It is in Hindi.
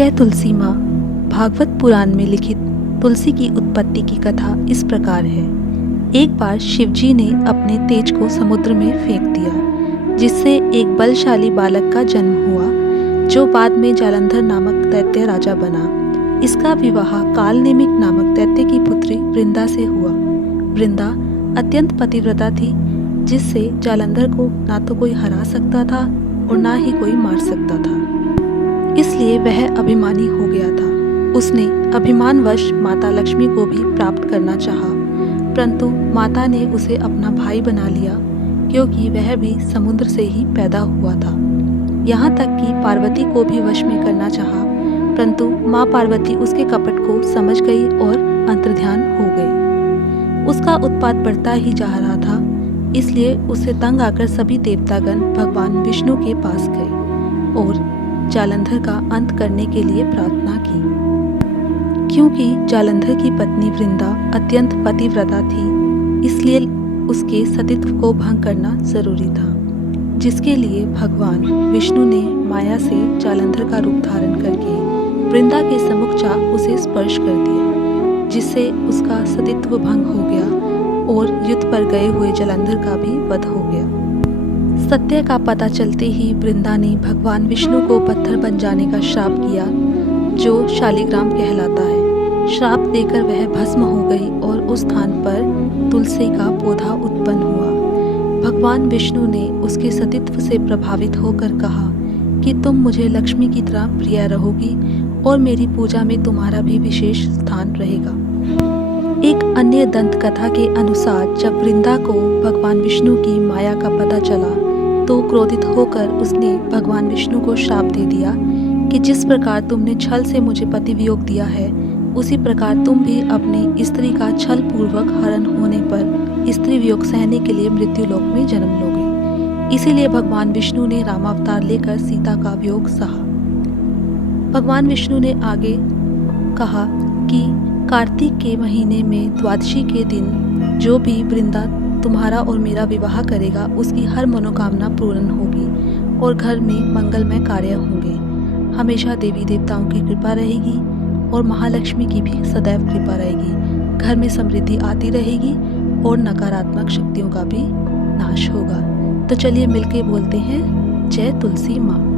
जय तुलसी माँ। भागवत पुराण में लिखित तुलसी की उत्पत्ति की कथा इस प्रकार है। एक बार शिवजी ने अपने तेज को समुद्र में फेंक दिया, जिससे एक बलशाली बालक का जन्म हुआ, जो बाद में जालंधर नामक दैत्य राजा बना। इसका विवाह कालनेमिक नामक दैत्य की पुत्री वृंदा से हुआ। वृंदा अत्यंत पतिव्रता थी, जिससे जालंधर को ना तो कोई हरा सकता था और ना ही कोई मार सकता था। इसलिए वह अभिमानी हो गया था। उसने अभिमानवश माता लक्ष्मी को भी प्राप्त करना चाहा, परंतु माता ने उसे अपना भाई बना लिया, क्योंकि वह भी समुद्र से ही पैदा हुआ था। यहाँ तक कि पार्वती को भी वश में करना चाहा, परंतु माँ पार्वती उसके कपट को समझ गई और अंतर्ध्यान हो गई। उसका उत्पात बढ़ता ही जा रहा था, इसलिए उससे तंग आकर सभी देवतागण भगवान विष्णु के पास गए और जालंधर का अंत करने के लिए प्रार्थना की। क्योंकि जालंधर की पत्नी वृंदा अत्यंत पतिव्रता थी, इसलिए उसके सतीत्व को भंग करना जरूरी था, जिसके लिए भगवान विष्णु ने माया से जालंधर का रूप धारण करके वृंदा के सम्मुख जा उसे स्पर्श कर दिया, जिससे उसका सतीत्व भंग हो गया और युद्ध पर गए हुए जालंधर का भी वध हो गया। सत्य का पता चलते ही वृंदा ने भगवान विष्णु को पत्थर बन जाने का श्राप किया, जो शालिग्राम कहलाता है। श्राप देकर वह भस्म हो गई और उस स्थान पर तुलसी का पौधा उत्पन्न हुआ। भगवान विष्णु ने उसके सतीत्व से प्रभावित होकर कहा कि तुम मुझे लक्ष्मी की तरह प्रिय रहोगी और मेरी पूजा में तुम्हारा भी विशेष स्थान रहेगा। एक अन्य दंत कथा के अनुसार जब वृंदा को भगवान विष्णु की माया का पता चला, तो क्रोधित होकर उसने भगवान विष्णु को श्राप दे दिया कि जिस प्रकार तुमने छल से मुझे पति वियोग दिया है, उसी प्रकार तुम भी अपनी स्त्री का छल पूर्वक हरण होने पर स्त्री वियोग सहने के लिए मृत्यु लोक में जन्म लोगे। इसीलिए भगवान विष्णु ने रामावतार लेकर सीता का वियोग सहा। भगवान विष्णु ने आगे कहा कि कार्तिक के महीने में द्वादशी के दिन जो भी वृंदा तुम्हारा और मेरा विवाह करेगा, उसकी हर मनोकामना पूर्ण होगी और घर में मंगलमय कार्य होंगे। हमेशा देवी देवताओं की कृपा रहेगी और महालक्ष्मी की भी सदैव कृपा रहेगी। घर में समृद्धि आती रहेगी और नकारात्मक शक्तियों का भी नाश होगा। तो चलिए मिलके बोलते हैं, जय तुलसी माँ।